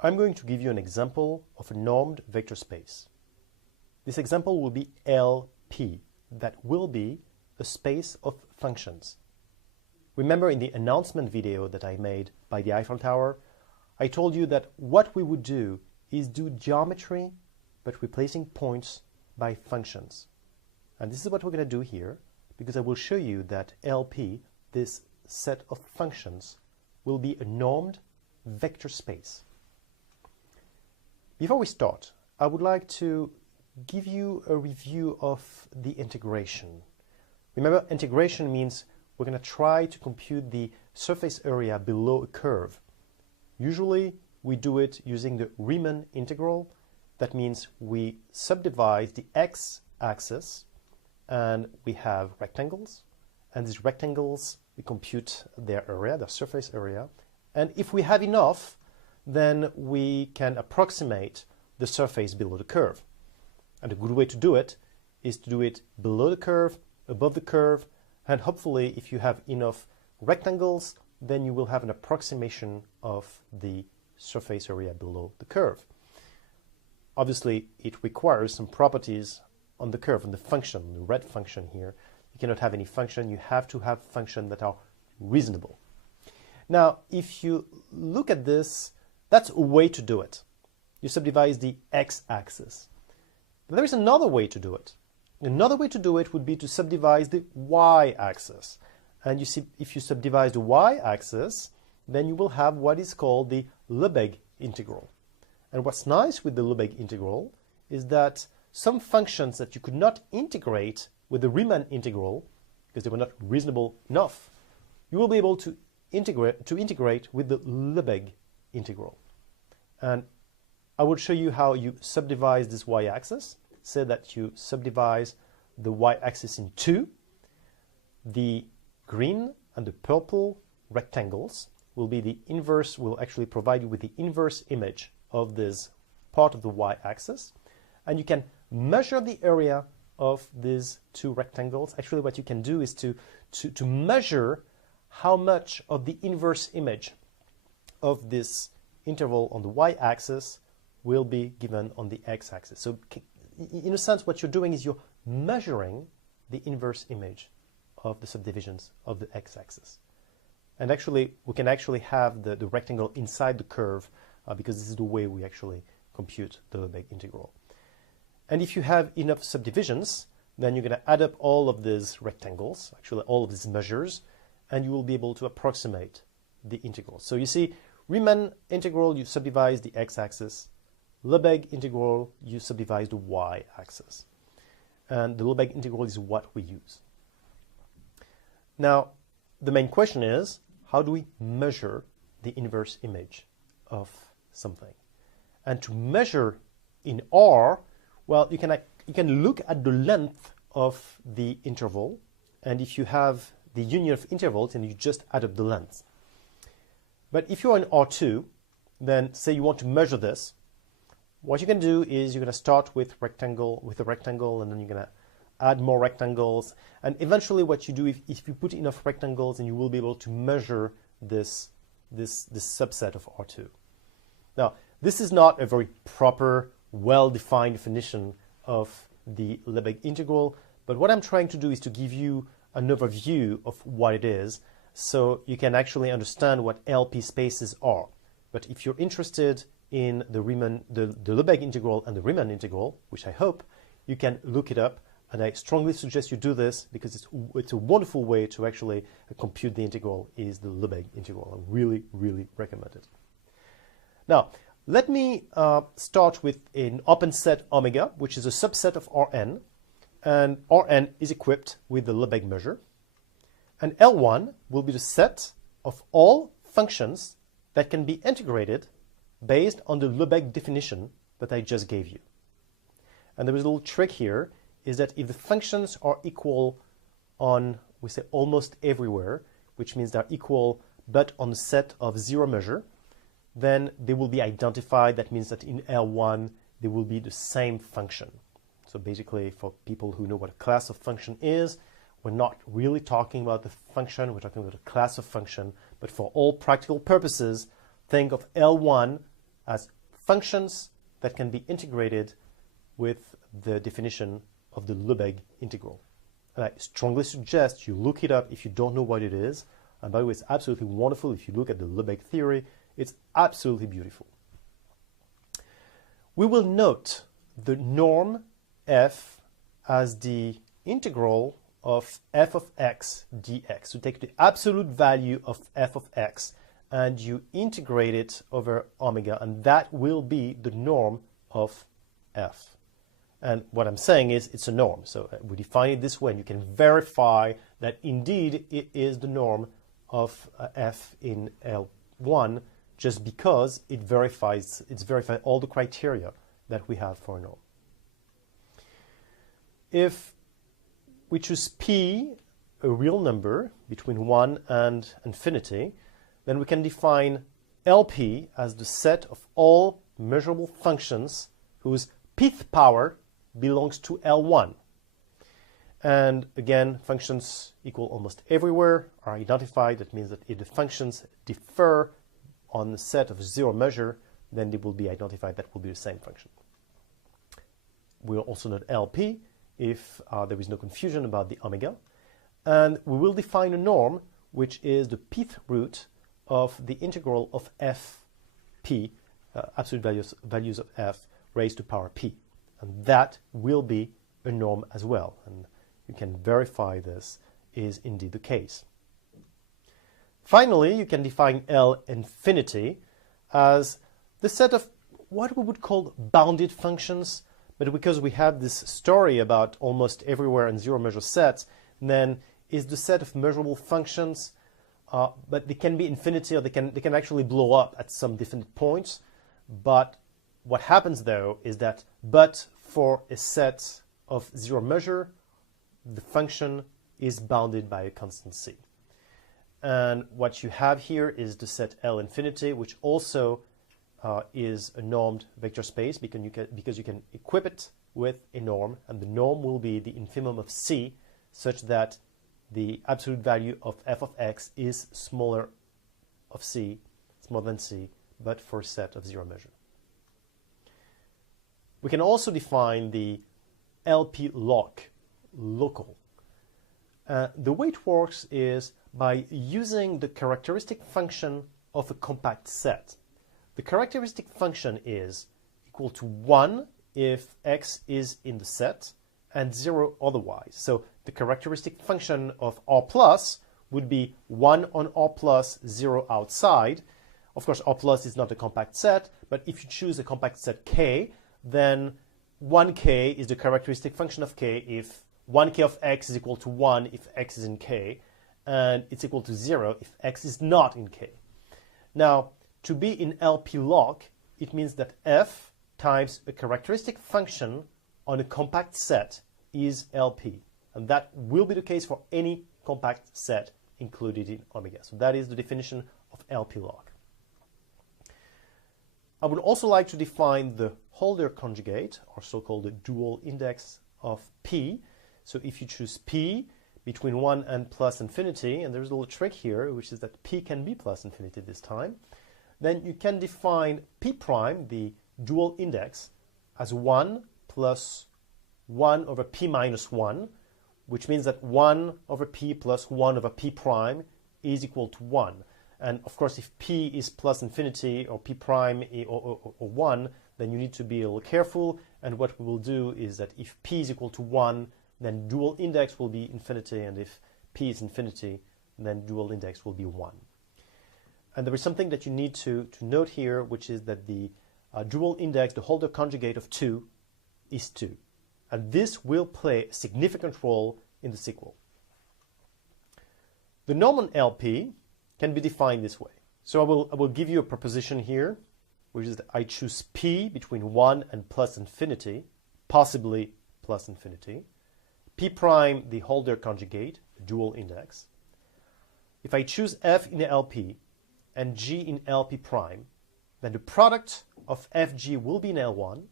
I'm going to give you an example of a normed vector space. This example will be LP, that will be a space of functions. Remember in the announcement video that I made by the Eiffel Tower, I told you that what we would do is do geometry, but replacing points by functions. And this is what we're going to do here, because I will show you that LP, this set of functions, will be a normed vector space. Before we start, I would like to give you a review of the integration. Remember, integration means we're going to try to compute the surface area below a curve. Usually, we do it using the Riemann integral. That means we subdivide the x-axis, and we have rectangles. And these rectangles, we compute their area, their surface area. And if we have enough, then we can approximate the surface below the curve. And a good way to do it is to do it below the curve, above the curve, and hopefully if you have enough rectangles, then you will have an approximation of the surface area below the curve. Obviously, it requires some properties on the curve, on the function, the red function here. You cannot have any function, you have to have functions that are reasonable. Now, if you look at this, that's a way to do it. You subdivide the x-axis. But there is another way to do it. Another way to do it would be to subdivide the y-axis. And you see, if you subdivide the y-axis, then you will have what is called the Lebesgue integral. And what's nice with the Lebesgue integral is that some functions that you could not integrate with the Riemann integral, because they were not reasonable enough, you will be able to integrate with the Lebesgue integral. And I will show you how you subdivide this y-axis. Say that you subdivide the y-axis in two. The green and the purple rectangles will be the inverse, will actually provide you with the inverse image of this part of the y-axis. And you can measure the area of these two rectangles. Actually, what you can do is to measure how much of the inverse image of this interval on the y-axis will be given on the x-axis. So in a sense, what you're doing is you're measuring the inverse image of the subdivisions of the x-axis. And actually, we can actually have the rectangle inside the curve because this is the way we actually compute the Lebesgue integral. And if you have enough subdivisions, then you're going to add up all of these rectangles, actually all of these measures, and you will be able to approximate the integral. So you see, Riemann integral, you subdivide the x-axis. Lebesgue integral, you subdivide the y-axis. And the Lebesgue integral is what we use. Now, the main question is, how do we measure the inverse image of something? And to measure in R, well, you can look at the length of the interval, and if you have the union of intervals, then you just add up the length. But if you're in R2, then say you want to measure this, what you can do is you're going to start with a rectangle, and then you're going to add more rectangles. And eventually what you do, if you put enough rectangles, then you will be able to measure this subset of R2. Now, this is not a very proper, well-defined definition of the Lebesgue integral, but what I'm trying to do is to give you an overview of what it is, so you can actually understand what LP spaces are. But if you're interested in the Lebesgue integral and the Riemann integral, which I hope, you can look it up, and I strongly suggest you do this because it's a wonderful way to actually compute the integral is the Lebesgue integral. I really, really recommend it. Now, let me start with an open set omega, which is a subset of Rn, and Rn is equipped with the Lebesgue measure. And L1 will be the set of all functions that can be integrated based on the Lebesgue definition that I just gave you. And there is a little trick here, is that if the functions are equal on, we say, almost everywhere, which means they're equal but on a set of zero measure, then they will be identified. That means that in L1, they will be the same function. So basically, for people who know what a class of function is, we're not really talking about the function, we're talking about a class of function, but for all practical purposes, think of L1 as functions that can be integrated with the definition of the Lebesgue integral. And I strongly suggest you look it up if you don't know what it is. And by the way, it's absolutely wonderful if you look at the Lebesgue theory. It's absolutely beautiful. We will note the norm f as the integral of f of x dx. So take the absolute value of f of x and you integrate it over omega, and that will be the norm of f. And what I'm saying is it's a norm. So we define it this way, and you can verify that indeed it is the norm of f in L1 just because it's verified all the criteria that we have for a norm. If we choose p, a real number between 1 and infinity, then we can define LP as the set of all measurable functions whose pth power belongs to L1. And again, functions equal almost everywhere are identified. That means that if the functions differ on the set of zero measure, then they will be identified. That will be the same function. We'll also note LP if there is no confusion about the omega. And we will define a norm, which is the pth root of the integral of fp, absolute values of f raised to power p. And that will be a norm as well. And you can verify this is indeed the case. Finally, you can define L infinity as the set of what we would call bounded functions. But because we have this story about almost everywhere and zero measure sets, then is the set of measurable functions, but they can be infinity or they can actually blow up at some different points. But what happens though is that but for a set of zero measure, the function is bounded by a constant c. And what you have here is the set L infinity, which also is a normed vector space because you can equip it with a norm, and the norm will be the infimum of c such that the absolute value of f of x is smaller than c, but for a set of zero measure. We can also define the LP local. The way it works is by using the characteristic function of a compact set. The characteristic function is equal to 1 if x is in the set and 0 otherwise. So the characteristic function of R plus would be 1 on R plus, 0 outside. Of course, R plus is not a compact set, but if you choose a compact set K, then 1K is the characteristic function of K if 1K of x is equal to 1 if x is in K, and it's equal to 0 if x is not in K. Now, to be in LP loc, it means that f times a characteristic function on a compact set is LP. And that will be the case for any compact set included in omega. So that is the definition of LP loc. I would also like to define the Holder conjugate, or so-called the dual index of P. So if you choose P between 1 and plus infinity, and there's a little trick here, which is that P can be plus infinity this time, then you can define P prime, the dual index, as 1 plus 1 over P minus 1, which means that 1 over P plus 1 over P prime is equal to 1. And of course, if P is plus infinity or P prime or 1, then you need to be a little careful. And what we will do is that if P is equal to 1, then dual index will be infinity. And if P is infinity, then dual index will be 1. And there is something that you need to note here, which is that the dual index, the Holder conjugate of 2, is 2. And this will play a significant role in the sequel. The norm on LP can be defined this way. So I will give you a proposition here, which is that I choose P between 1 and plus infinity, possibly plus infinity. P prime, the Holder conjugate, the dual index. If I choose F in LP and G in LP prime, then the product of FG will be in L1,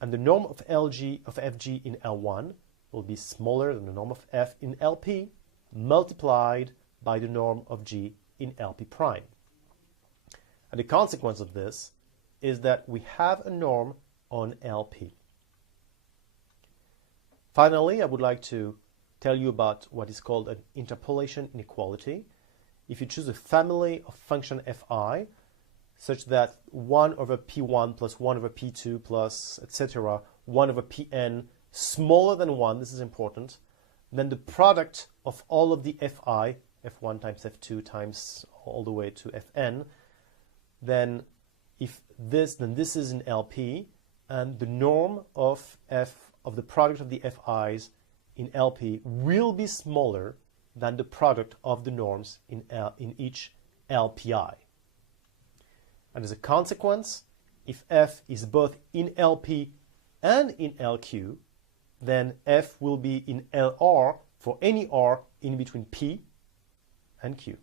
and the norm of LG of FG in L1 will be smaller than the norm of F in LP multiplied by the norm of G in LP prime. And the consequence of this is that we have a norm on LP. Finally, I would like to tell you about what is called an interpolation inequality. If you choose a family of function fi such that 1 over p1 plus 1 over p2 plus etc. 1 over pn smaller than 1, this is important, then the product of all of the fi, f1 times f2 times all the way to fn, then this is in LP, and the norm of the product of the fi's in LP will be smaller than the product of the norms in each LPI. And as a consequence, if f is both in LP and in LQ, then f will be in LR for any r in between P and Q.